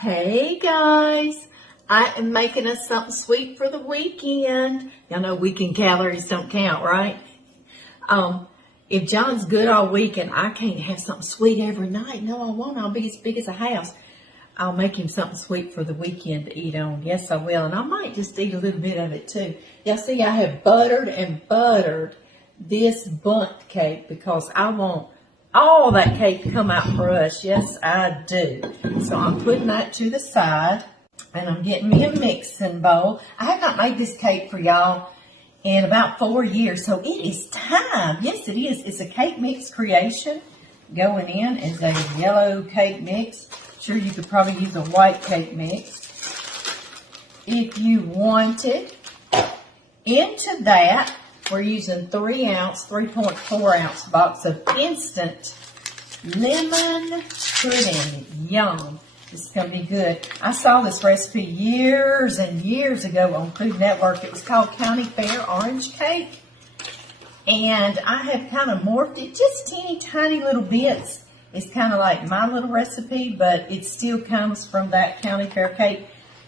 Hey guys, I am making us something sweet for the weekend. Y'all know weekend calories don't count, right? If John's good all weekend, I can't have something sweet every night. No, I won't. I'll be as big as a house. I'll make him something sweet for the weekend to eat on. Yes, I will. And I might just eat a little bit of it too. Y'all see, I have buttered this Bundt cake because I want all that cake to come out for us. Yes, I do. So I'm putting that to the side and I'm getting me a mixing bowl. I have not made this cake for y'all in about 4 years, so it is time. Yes, it is. It's a cake mix creation. Going in is a yellow cake mix. Sure, you could probably use a white cake mix if you wanted. Into that, we're using 3.4 ounce box of instant lemon pudding. Yum. This is going to be good. I saw this recipe years and years ago on Food Network. It was called County Fair Orange Cake. And I have kind of morphed it just teeny tiny little bits. It's kind of like my little recipe, but it still comes from that County Fair cake.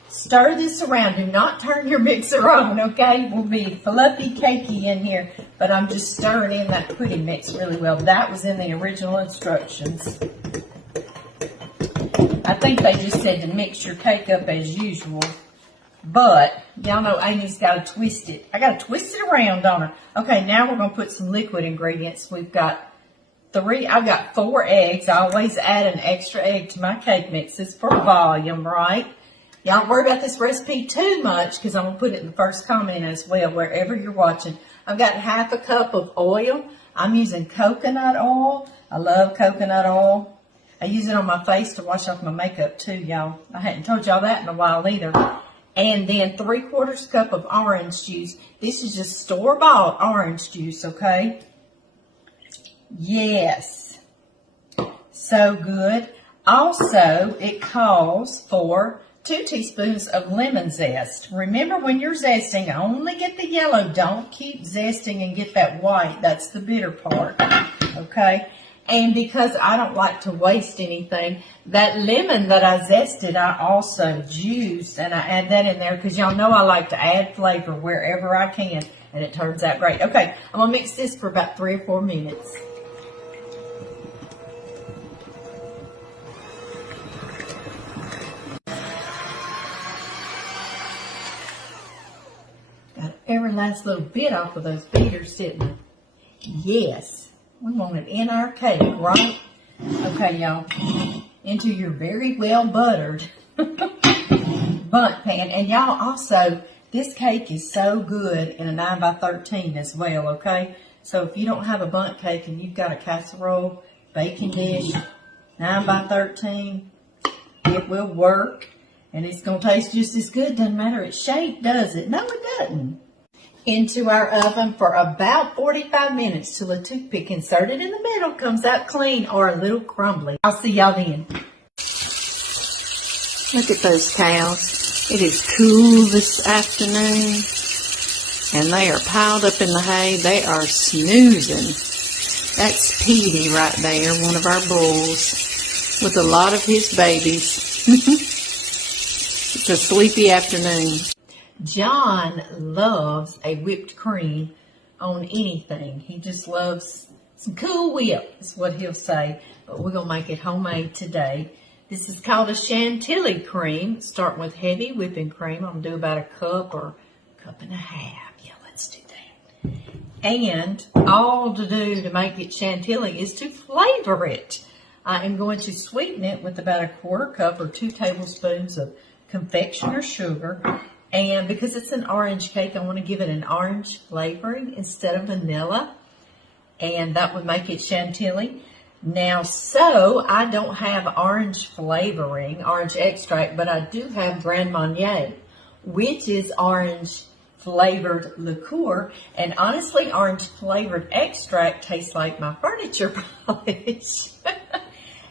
Stir this around. Do not turn your mixer on, okay? It will be fluffy cakey in here, but I'm just stirring in that pudding mix really well. That was in the original instructions. I think they just said to mix your cake up as usual, but y'all know Amy's got to twist it. I got to twist it around on her. Okay, now we're going to put some liquid ingredients. I've got 4 eggs. I always add an extra egg to my cake mixes for volume, right? Y'all don't worry about this recipe too much because I'm going to put it in the first comment as well, wherever you're watching. I've got half a cup of oil. I'm using coconut oil. I love coconut oil. I use it on my face to wash off my makeup too, y'all. I hadn't told y'all that in a while either. And then 3/4 cup of orange juice. This is just store-bought orange juice, okay? Yes. So good. Also, it calls for 2 teaspoons of lemon zest. Remember, when you're zesting, only get the yellow. Don't keep zesting and get that white. That's the bitter part, okay? And because I don't like to waste anything, that lemon that I zested, I also juiced, and I add that in there because y'all know I like to add flavor wherever I can, and it turns out great. Okay, I'm going to mix this for about 3 or 4 minutes. Got every last little bit off of those beaters, didn't I? Yes. We want it in our cake, right? Okay, y'all. Into your very well buttered Bundt pan. And y'all also, this cake is so good in a 9x13 as well, okay? So if you don't have a Bundt cake and you've got a casserole, baking dish, 9x13, it will work. And it's going to taste just as good. Doesn't matter its shape, does it? No, it doesn't. Into our oven for about 45 minutes till a toothpick inserted in the middle comes out clean or a little crumbly. I'll see y'all then. Look at those cows. It is cool this afternoon and they are piled up in the hay. They are snoozing. That's Petey right there, one of our bulls, with a lot of his babies. It's a sleepy afternoon. John loves a whipped cream on anything. He just loves some Cool Whip, is what he'll say. But we're going to make it homemade today. This is called a chantilly cream. Starting with heavy whipping cream. I'm going to do about a cup or a cup and a half. Yeah, let's do that. And all to do to make it chantilly is to flavor it. I am going to sweeten it with about a 1/4 cup or 2 tablespoons of confectioner sugar. And because it's an orange cake, I want to give it an orange flavoring instead of vanilla. And that would make it chantilly. Now, so I don't have orange flavoring, orange extract, but I do have Grand Marnier, which is orange flavored liqueur. And honestly, orange flavored extract tastes like my furniture polish.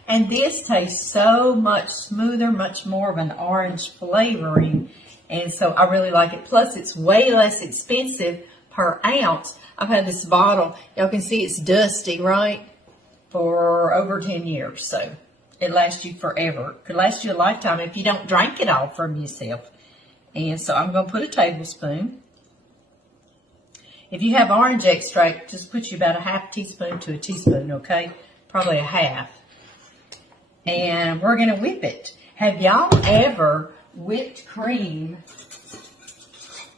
And this tastes so much smoother, much more of an orange flavoring. And so I really like it. Plus, it's way less expensive per ounce. I've had this bottle. Y'all can see it's dusty, right? For over 10 years. So it lasts you forever. It could last you a lifetime if you don't drink it all from yourself. And so I'm going to put a tablespoon. If you have orange extract, just put you about a half teaspoon to a teaspoon, okay? Probably a half. And we're going to whip it. Have y'all ever whipped cream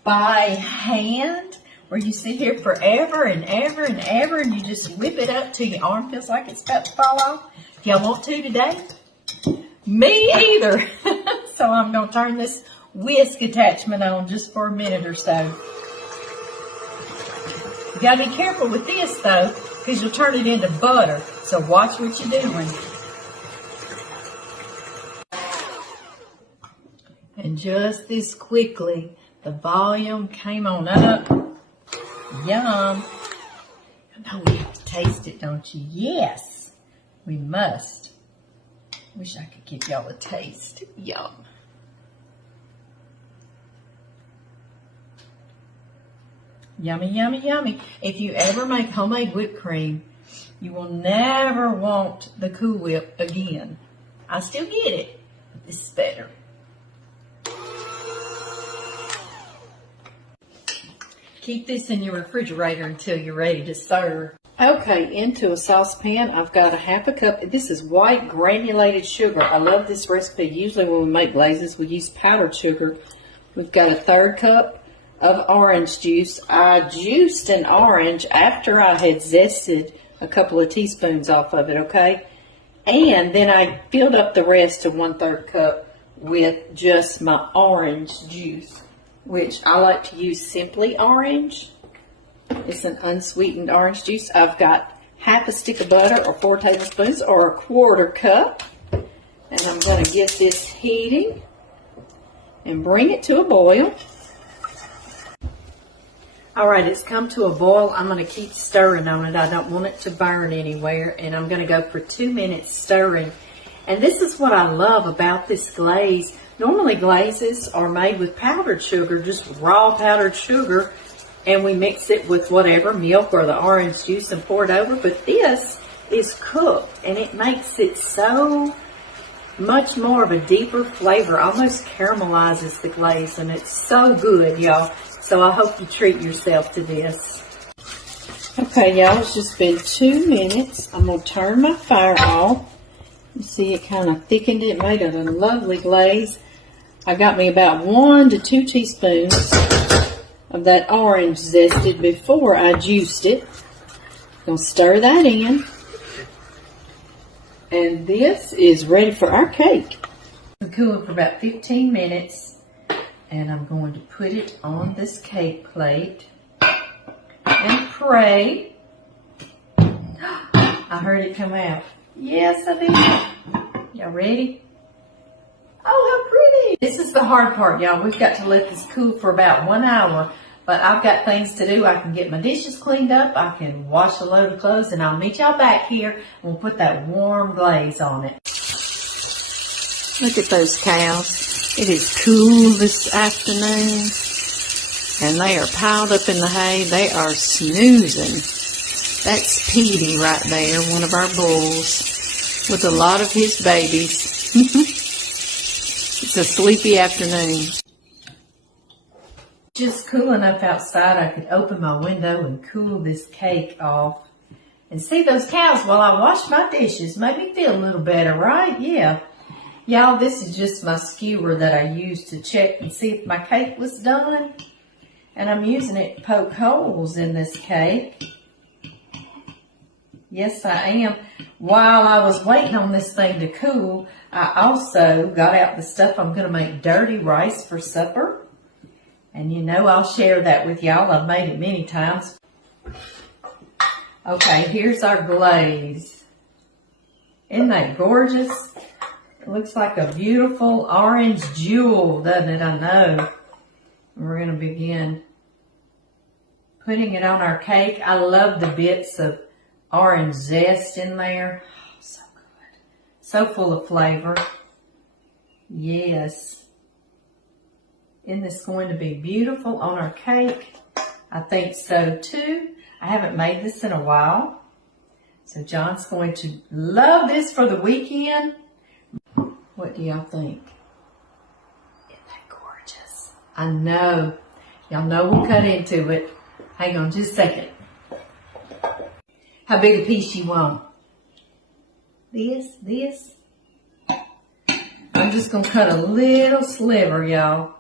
by hand? Where you sit here forever and ever and ever and you just whip it up till your arm feels like it's about to fall off? Do y'all want to today? Me either. So I'm going to turn this whisk attachment on just for a minute or so. You got to be careful with this though, because you'll turn it into butter. So watch what you're doing. And just this quickly, the volume came on up. Yum. I know we have to taste it, don't you? Yes, we must. Wish I could give y'all a taste. Yum. Yummy, yummy, yummy. If you ever make homemade whipped cream, you will never want the Cool Whip again. I still get it, but this is better. Keep this in your refrigerator until you're ready to serve. Okay, into a saucepan, I've got a half a cup. This is white granulated sugar. I love this recipe. Usually when we make glazes, we use powdered sugar. We've got a 1/3 cup of orange juice. I juiced an orange after I had zested a couple of teaspoons off of it, okay? And then I filled up the rest of 1/3 cup with just my orange juice, which I like to use Simply Orange. It's an unsweetened orange juice. I've got half a stick of butter or 4 tablespoons or a 1/4 cup. And I'm going to get this heating and bring it to a boil. All right, it's come to a boil. I'm going to keep stirring on it. I don't want it to burn anywhere. And I'm going to go for 2 minutes stirring. And this is what I love about this glaze. Normally glazes are made with powdered sugar, just raw powdered sugar, and we mix it with whatever, milk or the orange juice, and pour it over. But this is cooked, and it makes it so much more of a deeper flavor, almost caramelizes the glaze, and it's so good, y'all. So I hope you treat yourself to this. Okay, y'all, it's just been 2 minutes. I'm going to turn my fire off. You see it kind of thickened it, made it a lovely glaze. I got me about 1 to 2 teaspoons of that orange zested before I juiced it. I'm going to stir that in. And this is ready for our cake. It's cooling for about 15 minutes. And I'm going to put it on this cake plate and pray. I heard it come out. Yes, I did. Y'all ready? Oh, how pretty. This is the hard part, y'all. We've got to let this cool for about 1 hour. But I've got things to do. I can get my dishes cleaned up. I can wash a load of clothes. And I'll meet y'all back here. And we'll put that warm glaze on it. Look at those cows. It is cool this afternoon. And they are piled up in the hay. They are snoozing. That's Petey right there, one of our bulls, with a lot of his babies. It's a sleepy afternoon. Just cool enough outside I could open my window and cool this cake off. And see those cows while I wash my dishes. Made me feel a little better, right? Yeah. Y'all, this is just my skewer that I used to check and see if my cake was done. And I'm using it to poke holes in this cake. Yes, I am. While I was waiting on this thing to cool, I also got out the stuff I'm going to make dirty rice for supper. And you know I'll share that with y'all. I've made it many times. Okay, here's our glaze. Isn't that gorgeous? It looks like a beautiful orange jewel, doesn't it? I know. We're going to begin putting it on our cake. I love the bits of orange zest in there. Oh, so good. So full of flavor. Yes. Isn't this going to be beautiful on our cake? I think so too. I haven't made this in a while. So John's going to love this for the weekend. What do y'all think? Isn't that gorgeous? I know. Y'all know we'll cut into it. Hang on just a second. How big a piece you want? This? I'm just going to cut a little sliver, y'all.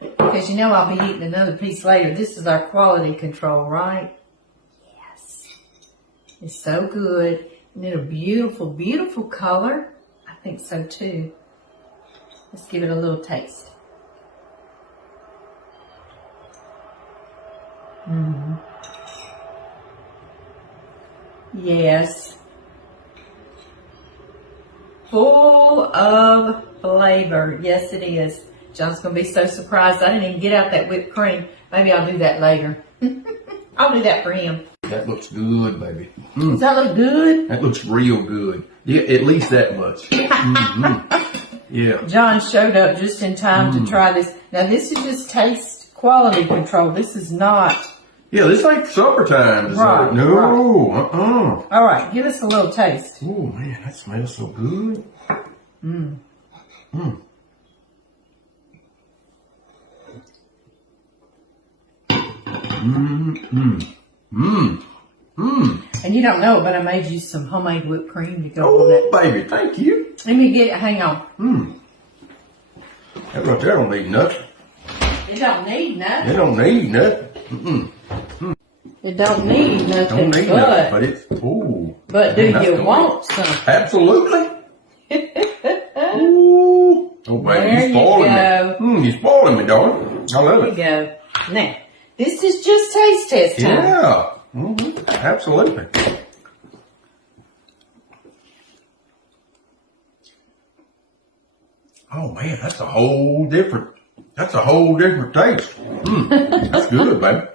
Because you know I'll be eating another piece later. This is our quality control, right? Yes. It's so good. Isn't it a beautiful, beautiful color? I think so too. Let's give it a little taste. Yes. Full of flavor. Yes, it is. John's going to be so surprised. I didn't even get out that whipped cream. Maybe I'll do that later. I'll do that for him. That looks good, baby. Does that look good? That looks real good. Yeah, at least that much. Yeah. John showed up just in time to try this. Now, this is just taste quality control. This is not. Yeah, this ain't supper time. Right, No, right. All right, give us a little taste. Oh, man, that smells so good. And you don't know it, but I made you some homemade whipped cream to go on that. Oh, baby, thank you. Let me get it. Hang on. That right there don't need nothing. It don't need nothing. It don't need nothing. It don't need nothing. Don't need nothing, but it's, ooh. But do That's you the want some? Absolutely. Ooh. Oh, baby, There you're spoiling you me. You're spoiling me, darling. I love There it. you go. Now, this is just taste test time. Yeah. Absolutely. Oh man, that's a whole different taste. That's good, baby.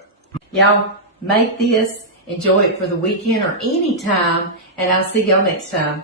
Y'all make this, enjoy it for the weekend or any time, and I'll see y'all next time.